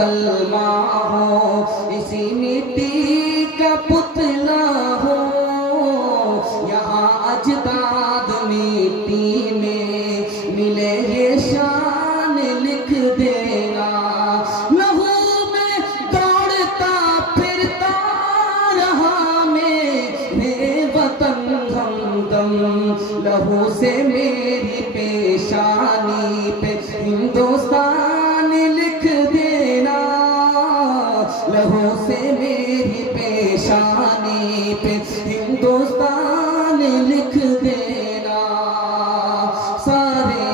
मुसलमान हो, इसी मिट्टी का पुतला हो। यहाँ अजदाद मिट्टी में मिले ये शान लिख देना। लहू में दौड़ता फिरता रहा मेरे वतन हमदम, लहू से मेरी पेशानी पे हिंदुस्तान लिख देना। लहू से मेरी पेशानी पे हिंदुस्तान लिख देना। सारे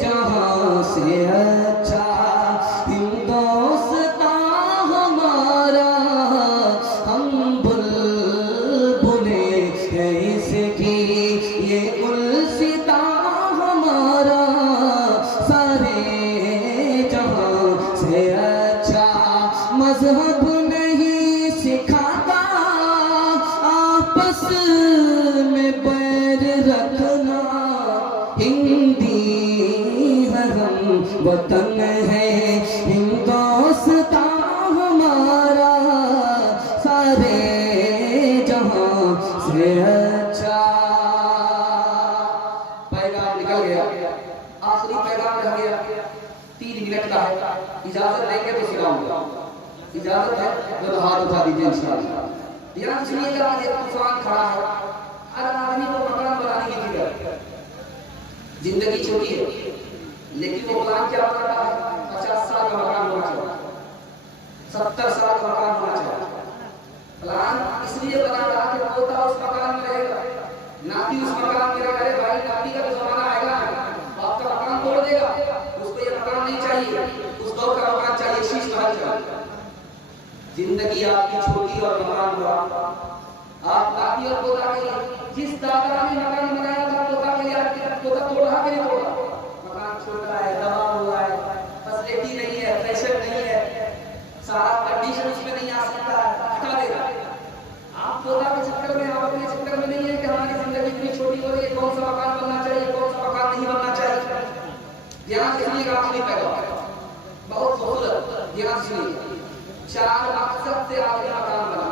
जहां से अच्छा हिंदुस्तान हमारा, हम बुलबुले हैं इसकी ये गुलसिता हमारा। सारे जहां से अच्छा मजहब नहीं सिखाता आपस में बैर रखना। हिंदी है हम, वतन है हिंदुस्तान हमारा। सारे जहां से अच्छा। पैगाम निकल गया, आखिरी पैगाम रह गया, 3 मिनट का है। इजाजत लेंगे तो सिखाऊंगा, इजाजत है तो हाथ उठा दीजिए इंशाअल्लाह। ध्यान सुनिएगा, एक तूफान खड़ा है। हर आदमी को मकान बनाने की फिक्र। जिंदगी छोटी है, लेकिन वो प्लान क्या बनाता है? 50 साल का मकान होना चाहिए, 70 साल का मकान होना चाहिए। प्लान इसलिए बना रहा कि पोता उस मकान में रहेगा, नाती उस मकान में रहेगा। अरे भाई, नाती का तो जमाना आएगा, बाप का मकान तोड़ देगा, उसको ये मकान नहीं चाहिए, उस दौर का मकान चाहिए, शीश महल चाहिए। जिंदगी आपकी छोटी और मकान बड़ा। आप नाती और पोता के लिए, जिस दादा ने मकान बनाया था पोता के लिए, आपके पोता तोड़ा कि नहीं तोड़ा? मकान छोटा है, दबा हुआ है, फैसिलिटी नहीं है, फैशन नहीं है, सारा कंडीशन उसमें नहीं आ सकता है, हटा देगा। आप पोता के चक्कर में, आप अपने चक्कर में नहीं है कि हमारी जिंदगी इतनी छोटी हो रही है, कौन सा मकान बनना चाहिए, कौन सा मकान नहीं बनना चाहिए। ध्यान सुनिएगा, आखिरी पैगाम बहुत खूबसूरत, ध्यान सुनिए। 4 मकसद से आदमी मकान बना।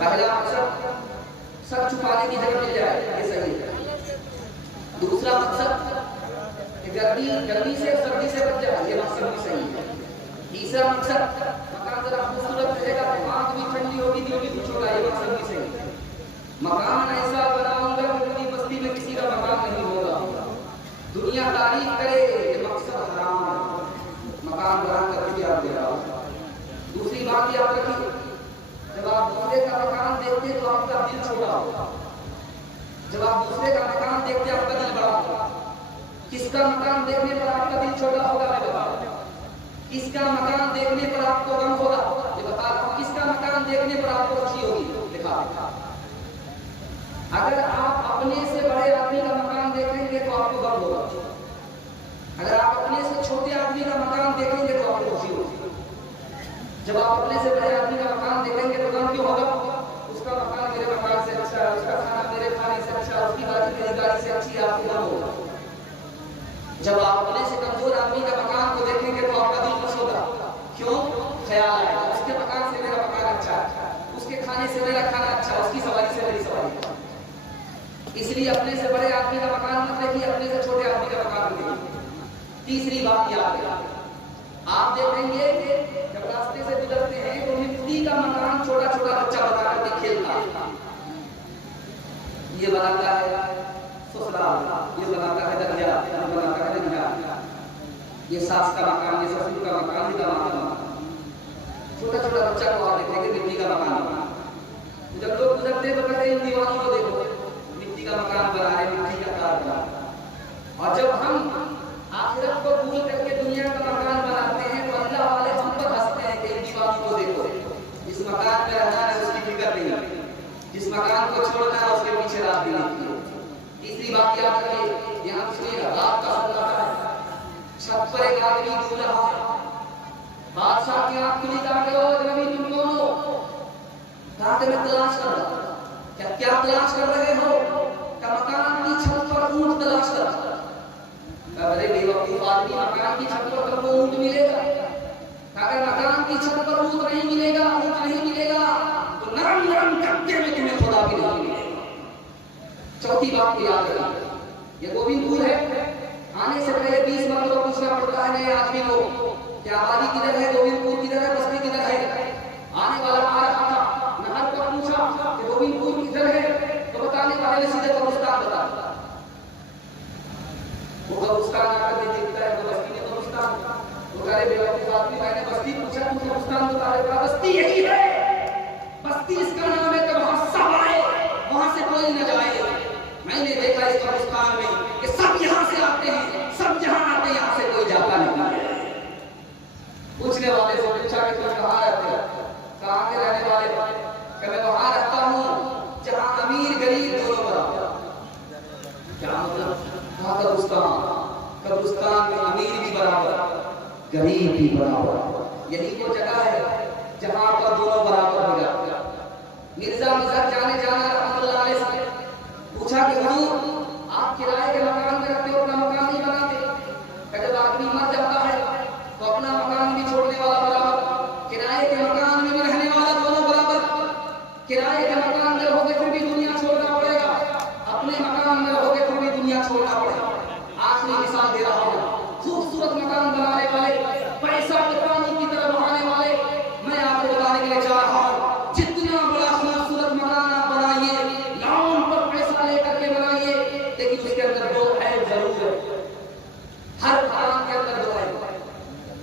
पहला मकसद, सब छुपाने की जगह मिल जाए, ये सही है। दूसरा मकसद, गर्मी से सर्दी से बच जाए, ये मकसद भी सही है। तीसरा मकसद, मकान जरा खूबसूरत रहेगा, आंख भी ठंडी होगी, दिल भी खुश होगा, ये मकसद भी सही है। मकान ऐसा बनाऊंगा कि पूरी बस्ती में किसी का मकान नहीं होगा, दुनिया तारीफ करे, ये मकसद हराम है। मकान बना करके क्या दे रहा हूं। दूसरी बात याद रखिए, जब आप दूसरे का मकान देखते तो आपका दिल छोटा होगा, जब आप दूसरे का मकान देखते आपका दिल बड़ा होगा। किसका मकान देखने पर आपका दिल छोटा होगा, मैं बता रहा हूं। किसका मकान देखने पर आपको गम होगा, ये बता रहा हूं। किसका मकान देखने पर आपको खुशी होगी, दिखा। अगर आप अपने से बड़े आदमी का मकान देखेंगे तो आपको गम होगा, अगर आप अपने से छोटे आदमी का मकान देखेंगे तो आपको खुशी होगी। जब आप अपने से बड़े आदमी का मकान देखेंगे तो गम क्यों होगा? उसका मकान मेरे मकान से अच्छा है, उसका खाना मेरे खाने से अच्छा है, उसकी गाड़ी मेरी गाड़ी से अच्छी है, आपको गम होगा। जब आप अपने से कमजोर आदमी का मकान को देखेंगे तो आपका दिल खुश होगा। क्यों? ख्याल आएगा, उसके मकान से मेरा मकान अच्छा है, उसके खाने से मेरा खाना अच्छा है, उसकी सवारी से मेरी सवारी। इसलिए अपने से बड़े आदमी का मकान मत देखिए, अपने से छोटे आदमी का मकान देखिए। तीसरी बात याद है, आप देखेंगे जब रास्ते से गुजरते हैं तो मिट्टी का मकान छोटा छोटा बच्चा बना करके खेलता है। ये बनाता है ससुराल, ये बनाता है दरिया, ये बनाता है ननिहाल, ये सास का मकान, ये ससुर का मकान, ये दामाद का मकान। छोटा छोटा बच्चा को आप देखेंगे मिट्टी का मकान। जब लोग गुजरते तो कहते हैं इन दीवारों को देखो, मिट्टी का मकान बना है, मिट्टी का कार बना है। और जब हम आखिरत को भूल करके दुनिया का मकान बनाते हैं तो अल्लाह वाले हम पर हंसते हैं कि इन दीवारों को देखो, जिस मकान में रहना है उसकी फिक्र नहीं, जिस मकान को छोड़ना है उसके पीछे रात भी नहीं। तीसरी बात याद रखिए, ध्यान सुनिएगा, रात का सन्नाटा है, छत पर एक आदमी घूम रहा है, बादशाह की आंख खुली, ताकि ओ नबी तुम कौन हो? ताकि मैं तलाश कर रहा हूं। क्या तलाश कर रहे हो? क्या मकान की छत पर ऊंट तलाश कर रहा? अरे बेवकूफ आदमी, मकान की छत पर तुमको ऊंट मिलेगा? अगर मकान की छत पर ऊंट नहीं मिलेगा, ऊंट नहीं मिलेगा, तो नरम नरम कब्जे में तुम्हें खुदा भी नहीं मिलेगा। चौथी बात की याद रखिए, ये गोविंदपुर है। आने से पहले 20 मरतबा पूछना पड़ता है नए आदमी को कि आबादी किधर है, गोविंदपुर किधर है, बस्ती किधर है। आने वाला आ रहा था, मैं हर को पूछा कि गोविंदपुर किधर है, तो बताने वाले ने सीधे कब्रिस्तान बता दिया। वो कब्रिस्तान आकर के देखता है तो बस्ती में कब्रिस्तान, वो कह रहे बेवकूफ आदमी, मैंने बस्ती पूछा, तुम कब्रिस्तान बता रहे हो। बस्ती यही है, बस्ती इसका नाम है, तो वहां सब आए, वहां से कोई न जाए। मैंने देखा इस कब्रिस्तान में कि सब यहाँ से आते हैं, सब जहाँ आते हैं, यहाँ से कोई जाता नहीं है। पूछने वाले से पूछा कि तुम कहाँ रहते हो, कहाँ के रहने वाले? कि मैं वहाँ रहता हूँ जहाँ अमीर गरीब दोनों बराबर। क्या मतलब? कहाँ कब्रिस्तान? कब्रिस्तान में अमीर भी बराबर, गरीब भी बराबर। यही वो जगह है जहाँ पर दोनों बराबर हो जाते हैं। मिर्जा मजहर जाने जाना रहमतुल्लाह अलैह से पूछा कि हुजूर आप किराए के मकान में रहते हो, अपना मकान नहीं बनाते? जब आदमी मर जाता है तो अपना मकान भी छोड़ने वाला बराबर, किराए के मकान में भी रहने वाला दोनों बराबर। किराए के मकान में रहोगे फिर भी दुनिया छोड़ना पड़ेगा, अपने मकान में रहोगे फिर भी दुनिया छोड़ना पड़ेगा। आखिरी मिसाल दे रहा हूँ, खूबसूरत मकान बनाने वाले, पैसा पानी की तरह बहाने वाले, मैं आपको बताने के लिए चाह रहा हूँ, जितना बड़ा खूबसूरत मकान आप बनाइए, लोन पर पैसा लेकर के बनाइए, लेकिन उसके अंदर दो ऐब जरूर है। हर मकान के अंदर दो ऐब।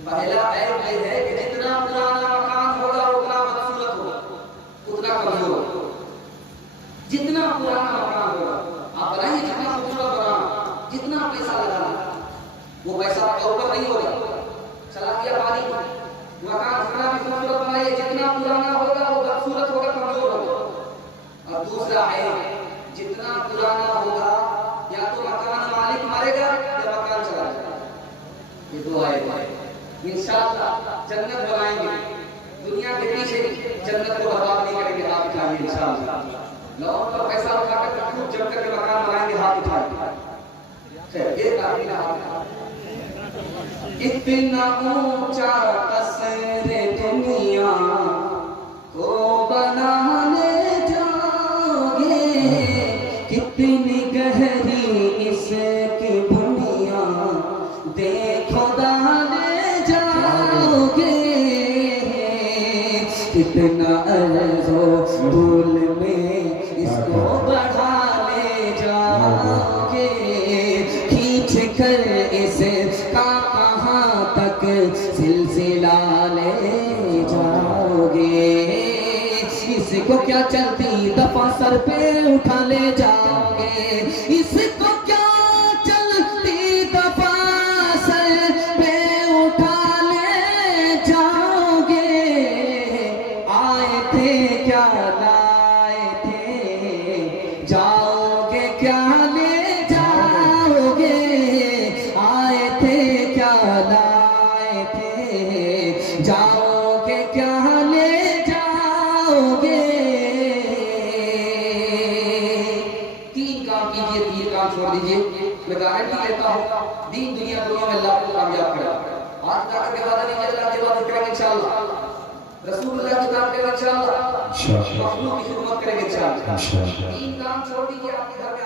पहला ऐब ये है कि जितना पुराना मकान होगा उतना बदसूरत होगा, उतना कमजोर होगा। जितना पुराना मकान होगा, आप बनाइए जितना खूबसूरत बनाना, जितना पैसा लगाना, वो पैसा ऊपर नहीं होगा। चला दिया पानी, मकान जितना भी खूबसूरत बनाइए, जितना पुराना होगा वो बदसूरत होगा, कमजोर होगा। और दूसरा है, जितना पुराना होगा या तो मकान मालिक मारेगा या मकान चला जाएगा। ये दो आए इंशाअल्लाह जन्नत बनाएंगे, दुनिया के पीछे जन्नत को बर्बाद नहीं करेंगे। हाथ उठाइए इंशाअल्लाह। लोगों का पैसा उठाकर खूब जम करके मकान बनाएंगे, हाथ उठाइए। एक आदमी ने हाथ उठाया, इतना ऊंचा कसरे दुनिया को बनाने जाओगे, कितनी गहरी इसकी दुनिया देखो दाने जाओगे, कितना अर्ज़ो धूल में इसको बढ़ाने जाओगे, खींच कर इसे कहाँ तक सिलसिला ले जाओगे, इसको क्या चलती दफा सर पे उठा ले जाओगे, इसको क्या चलती दफा सर पे उठा ले जाओगे, आए थे क्या लाए थे, जाओगे क्या ले जाओगे, आए थे क्या लाए थे, जाओगे क्या ले जाओगे। तीन काम कीजिए, तीन काम छोड़ दीजिए। मैं गारंटी देता हूँ दीन दुनिया दोनों में अल्लाह को कामयाब करेगा। आज जाकर के वादा नहीं, अल्लाह के वादे करेंगे इंशाअल्लाह, रसूलुल्लाह की बात करेंगे इंशाअल्लाह, मखलूक की खिदमत करेंगे इंशाअल्लाह। तीन काम छोड़ दीजिए, आपके घर में